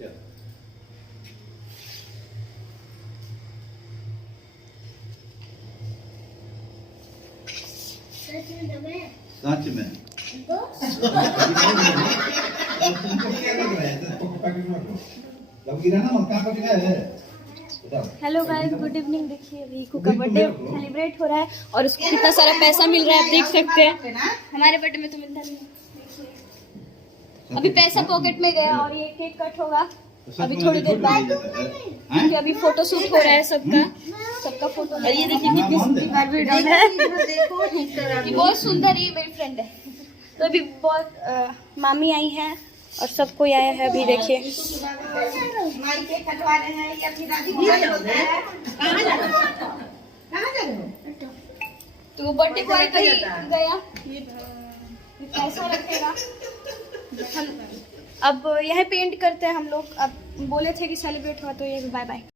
सच में hello guys, good evening. देखिए रीकू का बर्थडे सेलिब्रेट हो रहा है और उसको कितना सारा पैसा मिल रहा है, आप देख सकते हैं। हमारे बर्थडे में तो मिलता नहीं है। अभी पैसा पॉकेट में गया और ये केक कट होगा अभी थोड़ी देर बाद, क्योंकि अभी फोटो शूट हो रहा है सबका फोटो। और ये देखिए कितनी सुंदर वीडियो है, ये बहुत सुंदर, ये मेरी फ्रेंड है। तो अभी बहुत मामी आई हैं और सब कोई आया है। अभी देखिए तो बर्थडे बॉय कहीं गया, पैसा रखेगा। अब यह पेंट करते हैं हम लोग। अब बोले थे कि सेलिब्रेट हुआ तो ये बाय बाय।